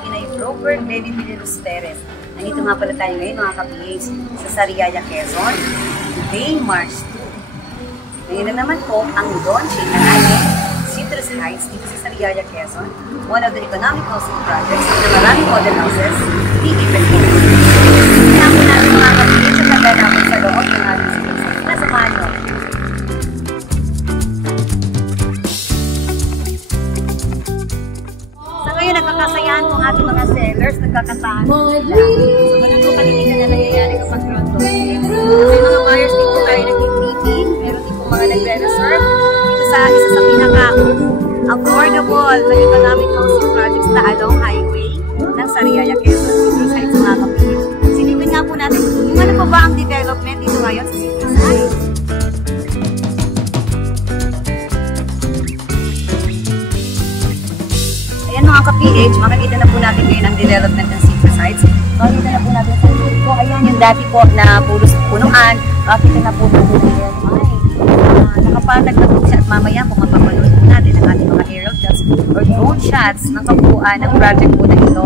Inay Broker Baby Villaluz Terrace. Nandito nga pala tayo ngayon mga ka-PH sa Sariaya, Quezon. Today, March 2. Ngayon na naman po ang launching ng ating Citrus Heights dito sa Sariaya, Quezon. One of the economic housing projects na maraming modern houses, di ipagpili. Kaya po natin mga ka-PH at handa namin sa loob ng ating Citrus Heights. Nasamahan nyo. Ngayon, nagkakasayahan po ang ating mga sellers, nagkakantahan sila. So, ganun po kalimitan na nangyayari kapag ground launching. May mga buyers din po tayo nag-meeting, meron din po mga nagre-reserve dito sa isa sa pinaka-affordable na economic housing projects na along highway ng Sariaya, Quezon, Citrus Heights mga kapatid. Silipin nga po natin kung ano pa ba ang development dito ngayon sa Citrus Heights. Ayan mga ka-PH, makikita na po natin ngayon ang development ng Citrus Heights. Makikita na po natin sa likod ko. Ayan yung dati po na pulos punuan. Makikita na po natin ngayon. Nakapatag na po siya at mamaya kung mapapanood po natin ang ating mga aerial shots or drone shots ng kabuuan ng project po na ito.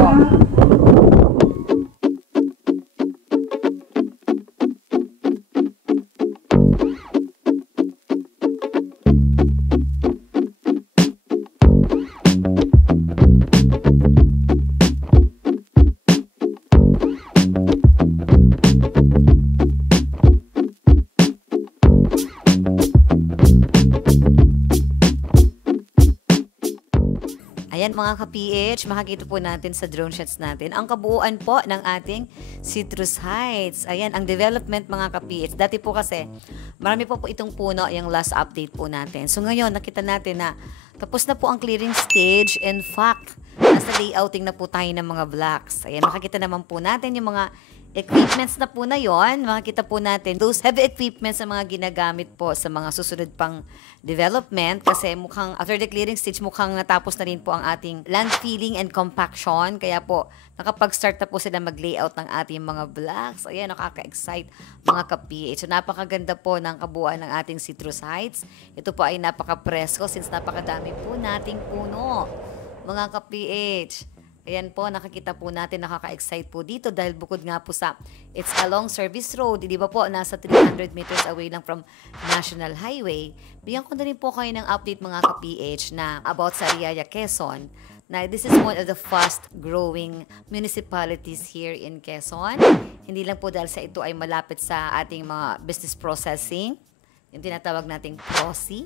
Ayan mga ka-PH, makikita po natin sa drone shots natin ang kabuuan po ng ating Citrus Heights. Ayan, ang development mga ka-PH. Dati po kasi, marami po itong puno, yung last update po natin. So ngayon, nakita natin na tapos na po ang clearing stage. In fact, nasa layouting na po tayo ng mga blocks. Ayan, makikita naman po natin yung mga equipments na po na yon. Makikita po natin those heavy equipments na mga ginagamit po sa mga susunod pang development kasi mukhang after the clearing stage mukhang natapos na rin po ang ating land filling and compaction. Kaya po nakapag-start na po sila mag-layout ng ating mga blocks. Ayan, nakaka-excite mga ka-PH. So napakaganda po ng kabuuan ng ating Citrus Heights. Ito po ay napaka-presko since napakadami po nating puno mga ka-PH. Ayan po, nakakita po natin, nakaka-excite po dito dahil bukod nga po sa it's along service road, di ba po, nasa 300 meters away lang from National Highway. Bigyan ko na rin po kayo ng update mga ka-PH na about Sariaya, Quezon. Na this is one of the fast-growing municipalities here in Quezon. Hindi lang po dahil sa ito ay malapit sa ating mga business processing, yung tinatawag nating PROCI.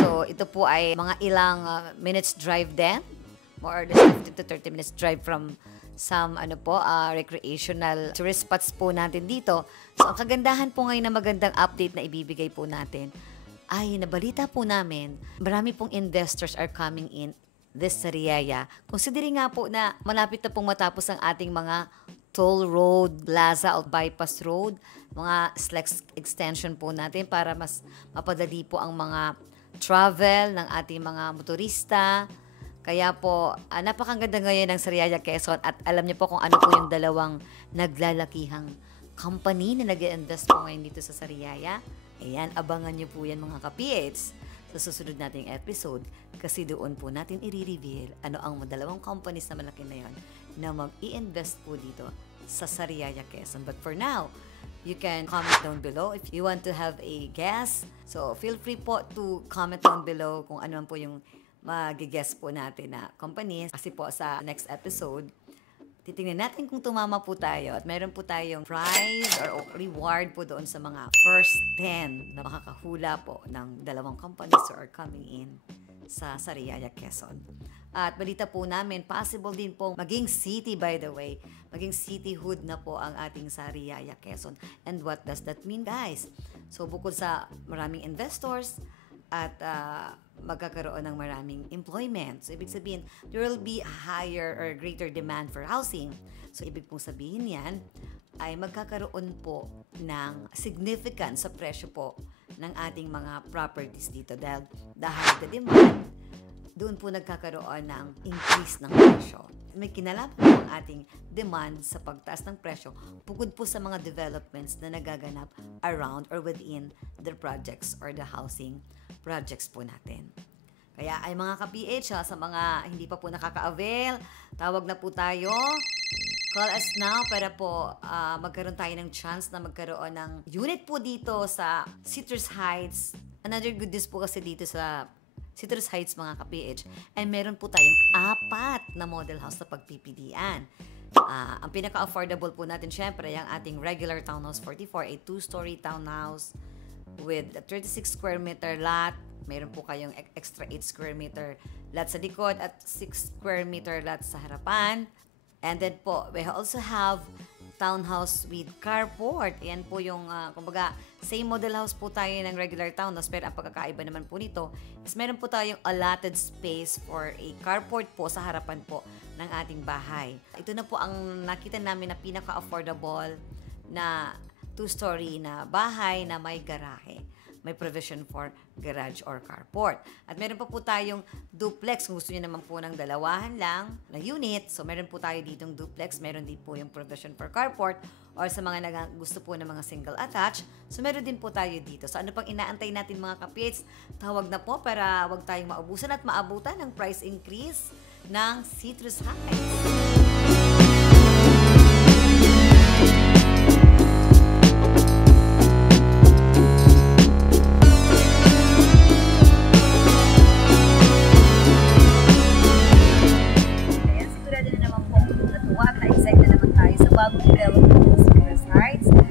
So, ito po ay mga ilang minutes drive din. More or less 15 to 30 minutes drive from some recreational tourist spots po natin dito. So, ang kagandahan po ngayon na magandang update na ibibigay po natin ay nabalita po namin, marami pong investors are coming in this Sariaya. Considering nga po na malapit na pong matapos ang ating mga toll road, plaza o bypass road, mga SLEX extension po natin para mas mapadali po ang mga travel ng ating mga motorista. Kaya po, napakaganda ngayon ng Sariaya, Quezon at alam niyo po kung ano po yung dalawang naglalakihang company na nag-invest po ngayon dito sa Sariaya. Ayan, abangan niyo po yan mga ka-PH sa susunod nating episode kasi doon po natin i-reveal ano ang dalawang companies na malaki na yon na mag-i-invest po dito sa Sariaya, Quezon. But for now, you can comment down below if you want to have a guess. So, feel free po to comment down below kung ano po yung mag-guess po natin na companies. Kasi po sa next episode, titingnan natin kung tumama po tayo at meron po tayong prize or reward po doon sa mga first 10 na makakahula po ng dalawang companies who are coming in sa Sariaya, Quezon. At balita po namin, possible din po maging city by the way, maging cityhood na po ang ating Sariaya, Quezon. And what does that mean guys? So bukod sa maraming investors, at magkakaroon ng maraming employment. So, ibig sabihin, there will be a higher or greater demand for housing. So, ibig pong sabihin yan, ay magkakaroon po ng significant sa presyo po ng ating mga properties dito. Dahil the demand, doon po nagkakaroon ng increase ng presyo. May kinalaman po ang ating demand sa pagtaas ng presyo bukod po sa mga developments na nagaganap around or within the projects or the housing projects po natin. Kaya ay mga ka-PH, sa mga hindi pa po nakaka-avail, tawag na po tayo. Call us now para po magkaroon tayo ng chance na magkaroon ng unit po dito sa Citrus Heights. Another good news po kasi dito sa Citrus Heights mga ka-PH, ay meron po tayong 4 na model house na pagpipilian. Ang pinaka-affordable po natin syempre, yung ating regular townhouse 44, a 2-story townhouse with a 36 square meter lot. Meron po kayong extra 8 square meter lot sa likod at 6 square meter lot sa harapan. And then po, we also have townhouse with carport. Yan po yung, kumbaga, same model house po tayo ng regular townhouse, pero ang pagkakaiba naman po nito is meron po tayong allotted space for a carport po sa harapan po ng ating bahay. Ito na po ang nakita namin na pinaka-affordable na 2-story na bahay na may garahe. May provision for garage or carport. At meron pa po tayong duplex. Kung gusto niyo naman po ng dalawahan lang na unit, so meron po tayo ditong duplex. Meron din po yung provision for carport, or sa mga gusto po ng mga single attached, so meron din po tayo dito. So ano pang inaantay natin mga ka-PH? Tawag na po para wag tayong maubusan at maabutan ng price increase ng Citrus Heights. Bagong development ng Citrus Heights.